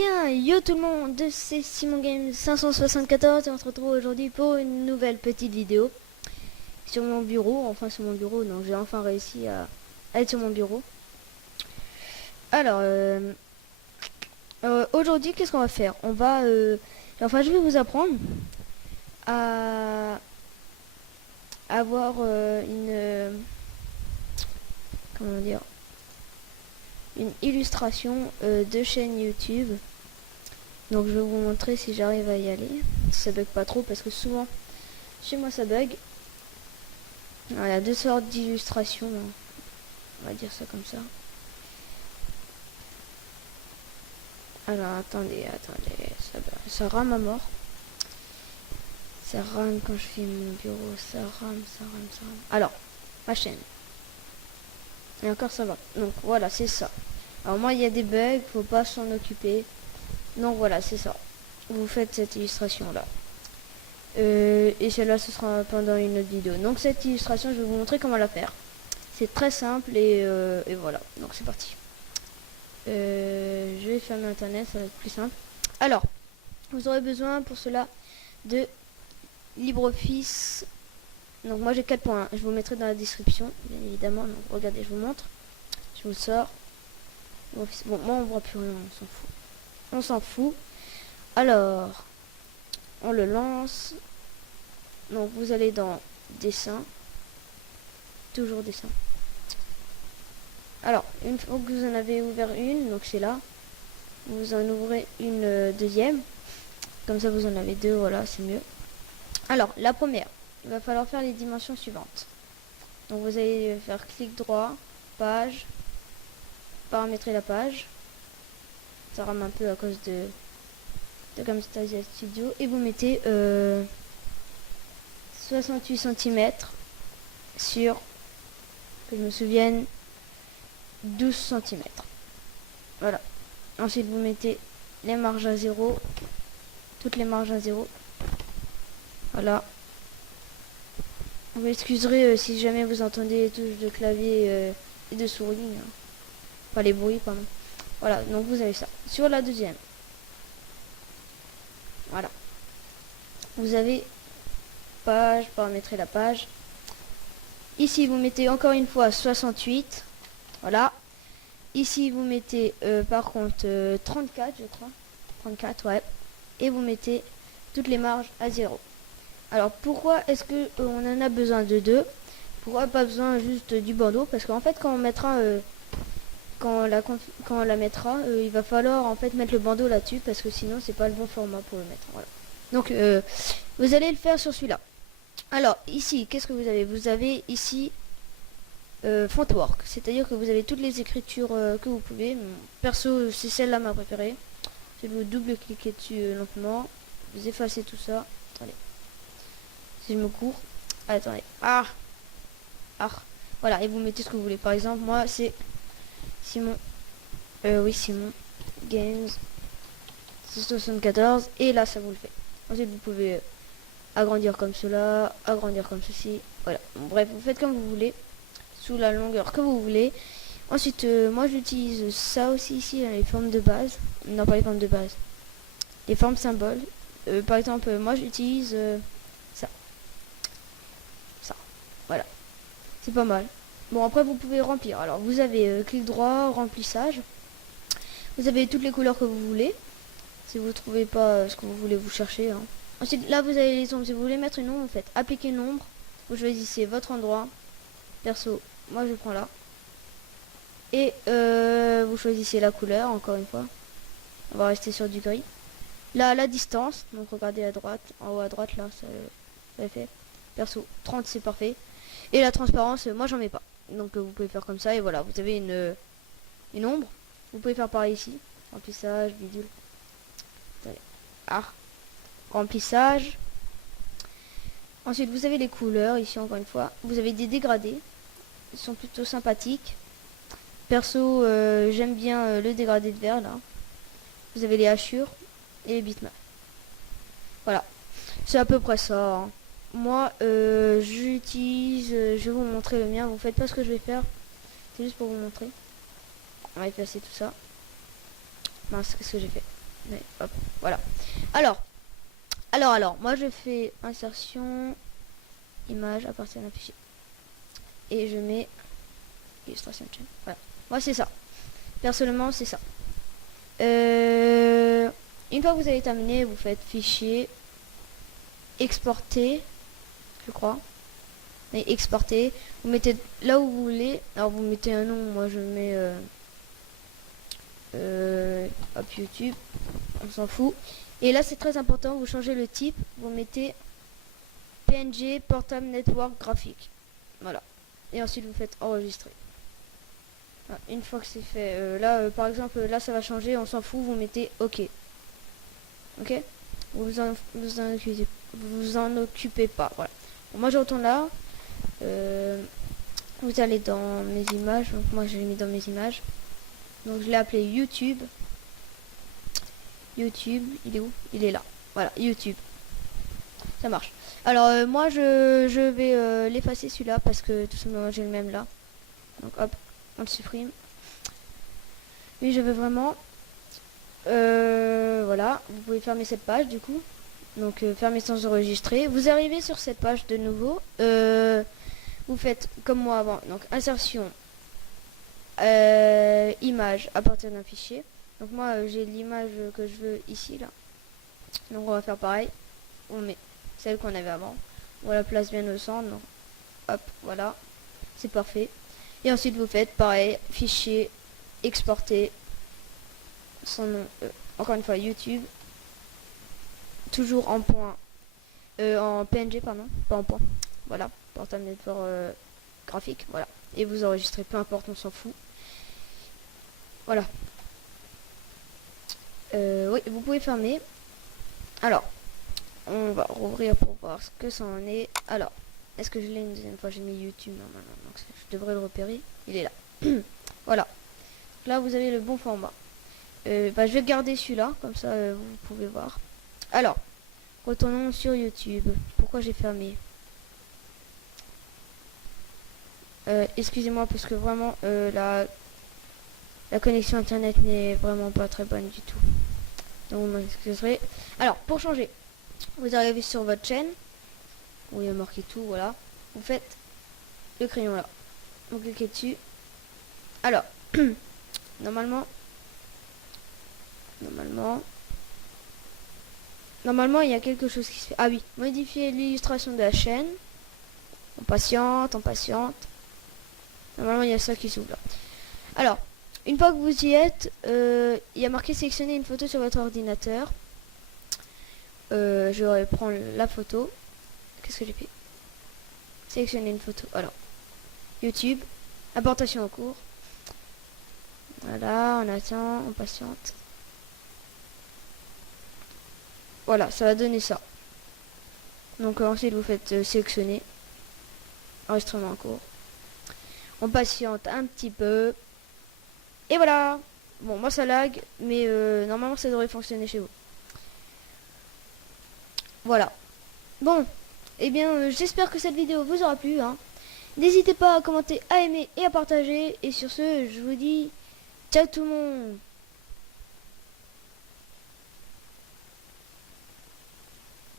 bien, yo tout le monde, c'est Simon Game 574 et on se retrouve aujourd'hui pour une nouvelle petite vidéo sur mon bureau, donc j'ai enfin réussi à être sur mon bureau. Alors, aujourd'hui qu'est-ce qu'on va faire? Je vais vous apprendre à avoir comment dire, une illustration de chaîne YouTube. Donc je vais vous montrer si j'arrive à y aller. Si ça bug pas trop parce que souvent chez moi ça bug. Alors, il y a deux sortes d'illustrations. On va dire ça comme ça. Alors attendez, ça rame à mort. Ça rame quand je filme mon bureau. Ça rame. Alors, ma chaîne. Et encore ça va. Donc voilà, c'est ça. Alors moi il y a des bugs, faut pas s'en occuper. Donc voilà, c'est ça. Vous faites cette illustration là. Et celle-là ce sera pendant une autre vidéo. Donc cette illustration je vais vous montrer comment la faire. C'est très simple et voilà. Donc c'est parti. Je vais fermer internet, ça va être plus simple. Alors, vous aurez besoin pour cela de LibreOffice. Donc moi j'ai 4.1. Je vous mettrai dans la description, bien évidemment. Donc regardez, je vous montre. Je vous le sors. Bon, moi on voit plus rien, on s'en fout. Alors, on le lance. Donc vous allez dans dessin. Toujours dessin. Alors, une fois que vous en avez ouvert une, donc c'est là. Vous en ouvrez une deuxième. Comme ça vous en avez deux, voilà, c'est mieux. Alors, la première, il va falloir faire les dimensions suivantes. Donc vous allez faire clic droit, page, paramétrer la page. Ça rame un peu à cause de Camtasia Studio. Et vous mettez 68 cm sur, que je me souvienne, 12 cm. Voilà. Ensuite vous mettez les marges à 0. Toutes les marges à 0. Voilà. Vous m'excuserez si jamais vous entendez les touches de clavier et de souris. Hein. Pas les bruits, pardon. Voilà, donc vous avez ça. Sur la deuxième. Voilà. Vous avez page, paramétrer la page. Ici, vous mettez encore une fois 68. Voilà. Ici, vous mettez par contre 34, je crois. 34, ouais. Et vous mettez toutes les marges à 0. Alors, pourquoi est-ce que on en a besoin de deux? Pourquoi pas besoin juste du bandeau? Parce qu'en fait, quand on mettra... quand on la mettra, il va falloir en fait mettre le bandeau là-dessus parce que sinon c'est pas le bon format pour le mettre. Voilà. Donc vous allez le faire sur celui-là. Alors ici, qu'est-ce que vous avez? Vous avez ici Fontwork, c'est-à-dire que vous avez toutes les écritures que vous pouvez. Perso, c'est celle-là ma préférée. Je vais vous double-cliquer dessus lentement. Vous effacez tout ça. Attendez. Si je me cours. Ah, attendez. Voilà, et vous mettez ce que vous voulez. Par exemple, moi c'est Simon Games 74 et là ça vous le fait. Ensuite vous pouvez agrandir comme cela, agrandir comme ceci, voilà. Bon, bref, vous faites comme vous voulez, sous la longueur que vous voulez. Ensuite moi j'utilise ça aussi ici, les formes de base, non pas les formes de base, les formes symboles. Par exemple moi j'utilise ça, voilà, c'est pas mal. Bon, après vous pouvez remplir. Alors vous avez clic droit, remplissage. Vous avez toutes les couleurs que vous voulez. Si vous trouvez pas ce que vous voulez, vous cherchez. Hein. Ensuite là vous avez les ombres. Si vous voulez mettre une ombre, vous faites appliquer une ombre. Vous choisissez votre endroit. Perso, moi je prends là. Et vous choisissez la couleur, encore une fois. On va rester sur du gris. Là, la distance. Donc regardez à droite, en haut à droite là, ça fait. Perso, 30 c'est parfait. Et la transparence, moi j'en mets pas. Donc vous pouvez faire comme ça et voilà, vous avez une ombre. Vous pouvez faire pareil ici. Remplissage, bidule. Remplissage. Ensuite vous avez les couleurs ici encore une fois. Vous avez des dégradés. Ils sont plutôt sympathiques. Perso j'aime bien le dégradé de vert là. Vous avez les hachures et les bitmaps. Voilà. C'est à peu près ça. Hein. Moi j'utilise, je vais vous montrer le mien, vous faites pas ce que je vais faire, c'est juste pour vous montrer. On va effacer tout ça. Mince, qu'est-ce que j'ai fait? Mais hop, voilà. Alors, moi je fais insertion, image à partir d'un fichier. Et je mets illustration de chaîne. Voilà. Moi c'est ça. Personnellement c'est ça. Une fois que vous avez terminé, vous faites fichier, exporter, je crois. Mais exporter, vous mettez là où vous voulez. Alors vous mettez un nom, moi je mets hop, YouTube, on s'en fout. Et là c'est très important, vous changez le type, vous mettez PNG Portable Network Graphique. Voilà. Et ensuite vous faites enregistrer. Voilà. Une fois que c'est fait, là par exemple là ça va changer, on s'en fout, vous mettez OK. Ok, vous en occupez pas. Voilà. Bon, moi je retourne là. Vous allez dans mes images. Donc moi je l'ai mis dans mes images. Donc je l'ai appelé YouTube. YouTube, il est où? Il est là. Voilà, YouTube. Ça marche. Alors moi je vais l'effacer celui-là parce que tout simplement j'ai le même là. Donc hop, on le supprime. Oui, je veux vraiment. Voilà, vous pouvez fermer cette page du coup. Donc fermer sans enregistrer. Vous arrivez sur cette page de nouveau. Vous faites comme moi avant. Donc insertion, image à partir d'un fichier. Donc moi j'ai l'image que je veux ici là. Donc on va faire pareil. On met celle qu'on avait avant. On la place bien au centre. Donc, hop, voilà. C'est parfait. Et ensuite vous faites pareil. Fichier, exporter. Son nom, encore une fois YouTube, toujours en point, en PNG pardon, pas en point, voilà, portable network graphique, voilà, et vous enregistrez, peu importe, on s'en fout, voilà. Oui, vous pouvez fermer. Alors, on va rouvrir pour voir ce que ça en est. Alors, est-ce que je l'ai une deuxième fois? J'ai mis YouTube normalement, donc je devrais le repérer, il est là. Voilà, donc là vous avez le bon format. Je vais garder celui-là, comme ça vous pouvez voir. Alors, retournons sur YouTube. Pourquoi j'ai fermé? Excusez-moi parce que vraiment la connexion internet n'est vraiment pas très bonne du tout. Donc vous m'excuserez. Alors, pour changer, vous arrivez sur votre chaîne, où il y a marqué tout, voilà. Vous faites le crayon là. Vous cliquez dessus. Alors, normalement, il y a quelque chose qui se fait. Ah oui, modifier l'illustration de la chaîne. On patiente, on patiente. Normalement, il y a ça qui s'ouvre là. Alors, une fois que vous y êtes, il y a marqué sélectionner une photo sur votre ordinateur. Je vais prendre la photo. Qu'est-ce que j'ai fait? Sélectionner une photo. Alors, YouTube, importation en cours. Voilà, on attend, on patiente. Voilà, ça va donner ça. Donc ensuite vous faites sélectionner. Enregistrement en cours. On patiente un petit peu. Et voilà. Bon, moi ça lag, mais normalement ça devrait fonctionner chez vous. Voilà. Bon, eh bien j'espère que cette vidéo vous aura plu. Hein. N'hésitez pas à commenter, à aimer et à partager. Et sur ce, je vous dis ciao tout le monde.